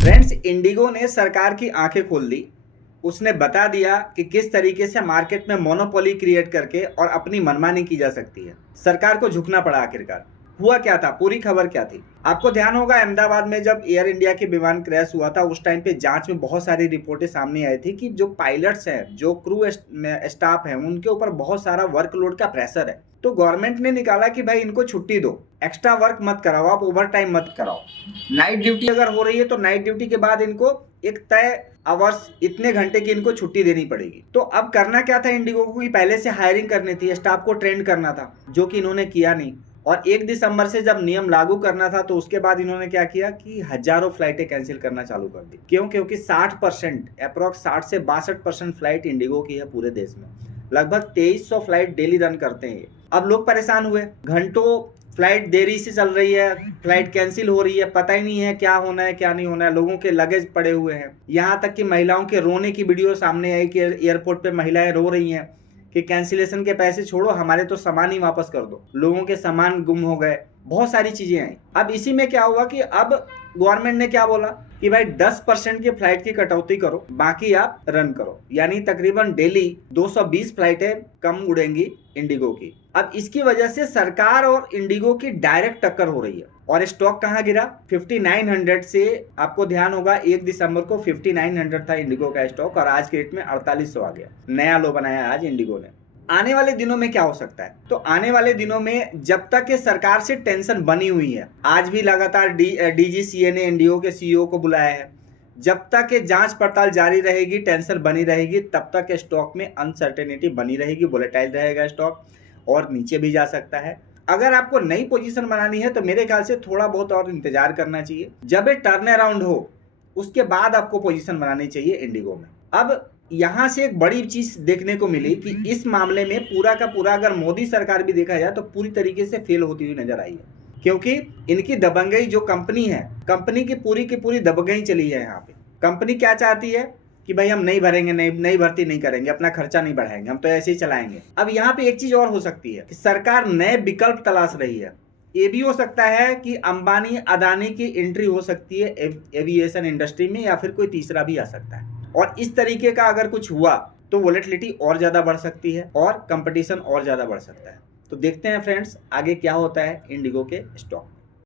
Friends, Indigo ने सरकार की आंखें खोल दी। उसने बता दिया कि किस तरीके से मार्केट में मोनोपोली क्रिएट करके और अपनी मनमानी की जा सकती है। सरकार को झुकना पड़ा आखिरकार। हुआ क्या था, पूरी खबर क्या थी? आपको ध्यान होगा, अहमदाबाद में जब एयर इंडिया के विमान क्रैश हुआ था उस टाइम पे जांच में बहुत सारी रिपोर्टें सामने आई थी कि जो पायलट्स हैं, जो क्रू स्टाफ है, उनके ऊपर बहुत सारा वर्कलोड का प्रेशर है। तो गवर्नमेंट ने निकाला कि भाई इनको छुट्टी दो, एक्स्ट्रा वर्क मत कराओ, आप ओवर टाइम मत कराओ। नाइट ड्यूटी अगर हो रही है तो नाइट ड्यूटी के बाद इनको एक तय आवर्स, इतने घंटे की इनको छुट्टी देनी पड़ेगी। तो अब करना क्या था इंडिगो को कि पहले से हायरिंग करनी थी, स्टाफ को ट्रेंड करना था, जो कि इन्होंने किया नहीं। और 1 दिसंबर से जब नियम लागू करना था तो उसके बाद इन्होंने क्या किया कि हजारों फ्लाइटें कैंसिल करना चालू कर दी। क्यों? क्योंकि 60%, अप्रोक्स 60 से 62% फ्लाइट इंडिगो की है पूरे देश में। लगभग 2300 फ्लाइट डेली रन करते हैं। अब लोग परेशान हुए, घंटों फ्लाइट देरी से चल रही है, फ्लाइट कैंसिल हो रही है, पता ही नहीं है क्या होना है क्या नहीं होना है, लोगों के लगेज पड़े हुए हैं। यहाँ तक कि महिलाओं के रोने की वीडियो सामने आई कि एयरपोर्ट पे महिलाएं रो रही हैं कि कैंसिलेशन के पैसे छोड़ो, हमारे तो सामान ही वापस कर दो। लोगों के सामान गुम हो गए, बहुत सारी चीजें आई। अब इसी में क्या हुआ कि अब गवर्नमेंट ने क्या बोला कि भाई 10% की फ्लाइट की कटौती करो, बाकी आप रन करो। यानी तकरीबन डेली 220 फ्लाइटें कम उड़ेंगी इंडिगो की। अब इसकी वजह से सरकार और इंडिगो की डायरेक्ट टक्कर हो रही है। और स्टॉक कहां गिरा? 5900 से, आपको ध्यान होगा 1 दिसंबर को 5900 था इंडिगो का स्टॉक और आज के डेट में 4800 आ गया। नया लो बनाया आज इंडिगो ने। आने वाले दिनों में क्या हो सकता है? तो आने वाले दिनों में जब तक के सरकार से टेंशन बनी हुई है, आज भी लगातार डीजीसीए ने इंडिगो के सीईओ को बुलाया है, जब तक ये जांच पड़ताल जारी रहेगी, टेंशन बनी रहेगी, तब तक स्टॉक में अनसर्टेनिटी बनी रहेगी, वोलेटाइल रहेगा स्टॉक और नीचे भी जा सकता है। अगर आपको नई पोजीशन बनानी है तो मेरे ख्याल से थोड़ा बहुत और इंतजार करना चाहिए। जब ये टर्न अराउंड हो उसके बाद आपको पोजीशन बनानी चाहिए इंडिगो में। अब यहां से एक बड़ी चीज देखने को मिली कि इस मामले में पूरा का पूरा अगर मोदी सरकार भी देखा जाए तो पूरी तरीके से फेल होती हुई नजर आई है। क्योंकि इनकी दबंगई, जो कंपनी है, कंपनी की पूरी दबंगई चली है यहाँ पे। कंपनी क्या चाहती है कि भाई हम नहीं भरेंगे, नई भर्ती नहीं करेंगे, अपना खर्चा नहीं बढ़ाएंगे, हम तो ऐसे ही चलाएंगे। अब यहाँ पे एक चीज और हो सकती है कि सरकार नए विकल्प तलाश रही है। ये भी हो सकता है कि अंबानी अदानी की एंट्री हो सकती है एविएशन इंडस्ट्री में, या फिर कोई तीसरा भी आ सकता है। और इस तरीके का अगर कुछ हुआ तो वोलेटिलिटी और ज्यादा बढ़ सकती है और कंपटीशन और ज्यादा बढ़ सकता है। तो देखते हैं फ्रेंड्स आगे क्या होता है इंडिगो के स्टॉक।